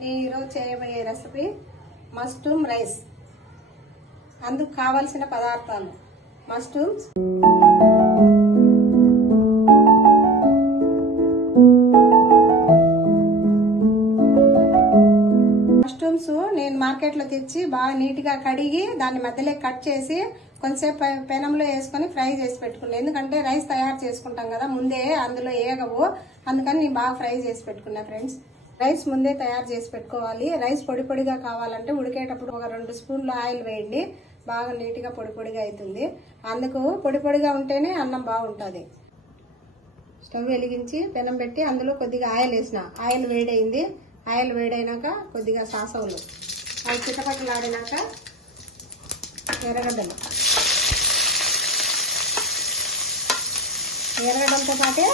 నేను ఈరోజు చేయబోయే రెసిపీ మష్రూమ్ రైస్. అందుకు కావాల్సిన పదార్థాలు: మష్రూమ్స్, నేను మార్కెట్లో తెచ్చి బాగా నీట్ గా కడిగి దాన్ని మధ్యలో కట్ చేసి కొంచెంసేపు పెనంలో వేసుకుని ఫ్రై చేసి పెట్టుకున్నాను. ఎందుకంటే రైస్ తయారు చేసుకుంటాం కదా, ముందే అందులో ఏగవు, అందుకని నేను బాగా ఫ్రై చేసి పెట్టుకున్నా. ఫ్రెండ్స్, రైస్ ముందే తయారు చేసి పెట్టుకోవాలి. రైస్ పొడి పొడిగా కావాలంటే ఉడికేటప్పుడు ఒక 2 స్పూన్లు ఆయిల్ వేయండి, బాగా నీట్ గా పొడి పొడిగా అవుతుంది. అందుకు పొడి పొడిగా ఉంటేనే అన్నం బాగుంటుంది. స్టవ్ వెలిగించి పెనం పెట్టి అందులో కొద్దిగా ఆయిల్ వేసిన. ఆయిల్ వేడైంది. ఆయిల్ వేడైనాక కొద్దిగా సాసవులు, అవి చిటపటలాడినాక ఎర్రగడ్డలు, ఎర్రగడ్డలతో పాటే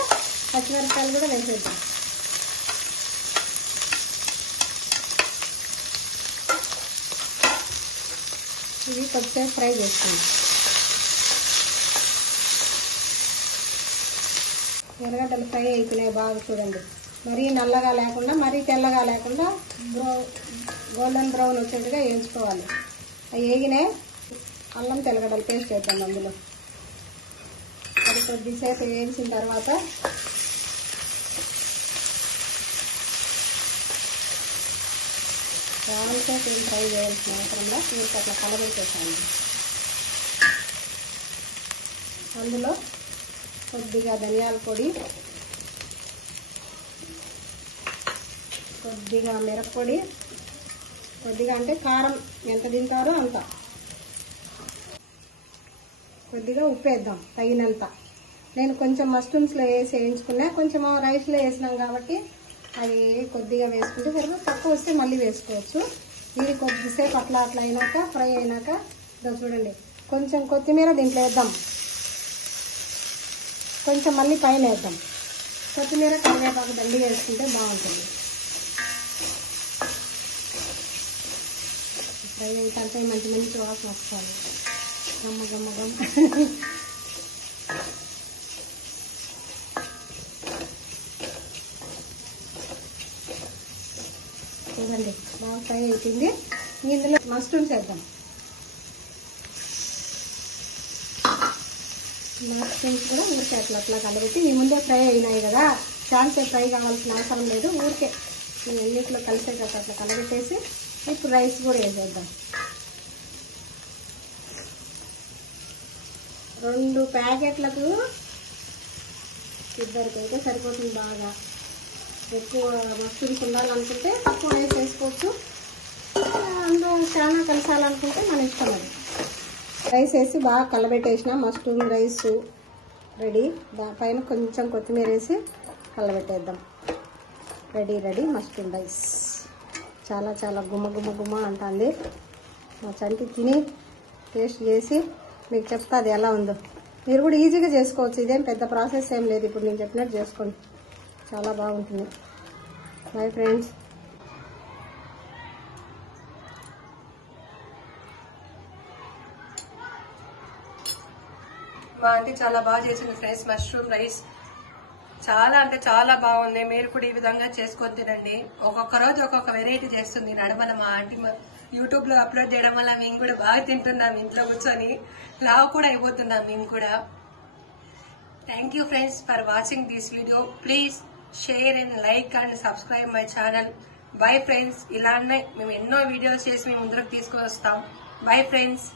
పచ్చిమిరపకాయలు కూడా వేసేద్దాం. ఇవి కొద్దిసేపు ఫ్రై చేసుకుందాం. ఎర్రగడ్డలు ఫ్రై అయిపోయినాయి బాగా, చూడండి. మరీ నల్లగా లేకుండా మరీ తెల్లగా లేకుండా గోల్డెన్ బ్రౌన్ వచ్చేట్టుగా వేయించుకోవాలి. అవి వేగినాయి. అల్లం తెల్లగడ్డలు పేస్ట్ వేద్దాం అందులో. అది కొద్దిసేపు వేయించిన తర్వాత చాలాసేపు ఏం ఫ్రై చేయాల్సిన అవసరంలో వీరికి అట్లా కలబెట్టేసాను. అందులో కొద్దిగా ధనియాల పొడి, కొద్దిగా మిరప్పొడి, కొద్దిగా అంటే కారం ఎంత తింటారో అంత, కొద్దిగా ఉప్పు వేద్దాం తగినంత. నేను కొంచెం మష్రూమ్స్లో వేసి వేయించుకున్నా, కొంచెం రైస్లో వేసినాం కాబట్టి అది కొద్దిగా వేసుకుంటే సరిగ్గా, తక్కువ వస్తే మళ్ళీ వేసుకోవచ్చు. ఇది కొద్దిసేపు అట్లా అయినాక ఫ్రై అయినాక చూడండి కొంచెం కొత్తిమీర దీంట్లో వేద్దాం, కొంచెం మళ్ళీ పైన వేద్దాం. కొత్తిమీర కరివేపాకు దండి వేసుకుంటే బాగుంటుంది. ఫ్రై అయితే మంచి మంచి వాసన వస్తుంది, గమ్మ గమ్మ గమ్మ. చూడండి బాగా ఫ్రై అవుతుంది. ఇందులో మష్రూమ్స్ వేద్దాం. మష్రూమ్స్ కూడా ఊరికే అట్లా కలబెట్టి, ఈ ముందే ఫ్రై అయినాయి కదా, చాలాసేపు ఫ్రై కావాల్సిన అవసరం లేదు. ఊరికే ఎన్నిట్లో కలిసేటట్టు అట్లా కలబెట్టేసి ఇప్పుడు రైస్ కూడా వేసేద్దాం. 2 ప్యాకెట్లకు ఇద్దరికైతే సరిపోతుంది. బాగా ఎక్కువ మష్రూమ్స్ ఉండాలనుకుంటే తక్కువ రైస్ వేసుకోవచ్చు, అందులో చాలా కలిసాలనుకుంటే మన ఇష్టం. అది రైస్ వేసి బాగా కలబెట్టేసిన మష్రూమ్ రైస్ రెడీ. దానిపైన కొంచెం కొత్తిమీర వేసి కలబెట్టేద్దాం. Ready mushroom rice. చాలా చాలా గుమ్మ గుమ్మ గుమ్మ అంటుంది. మా చంటి తిని టేస్ట్ చేసి మీకు చెప్తా అది ఎలా ఉందో. మీరు కూడా ఈజీగా చేసుకోవచ్చు, ఇదేం పెద్ద ప్రాసెస్ ఏం లేదు. ఇప్పుడు నేను చెప్పినట్టు చేసుకోండి, చాలా బాగుంటుంది. Bye friends. మా ఆంటీ చాలా బాగా చేసింది ఫ్రెండ్స్ మష్రూమ్ రైస్. చాలా అంటే చాలా బాగుంది. మీరు కూడా ఈ విధంగా చేసుకొని తినండి. ఒక్కొక్క రోజు ఒక్కొక్క వెరైటీ చేస్తుంది నడమల మా ఆంటీ. యూట్యూబ్ లో అప్లోడ్ చేయడం వల్ల మేము కూడా బాగా తింటున్నాం ఇంట్లో కూర్చొని. లావు కూడా అయిపోతున్నాం మేము కూడా. Thank you friends for watching this video. Please share and like and subscribe my channel. Bye friends. ఇలానే మేము ఎన్నో వీడియోస్ చేసి మేము ముందుకు తీసుకొని వస్తాం. Bye friends.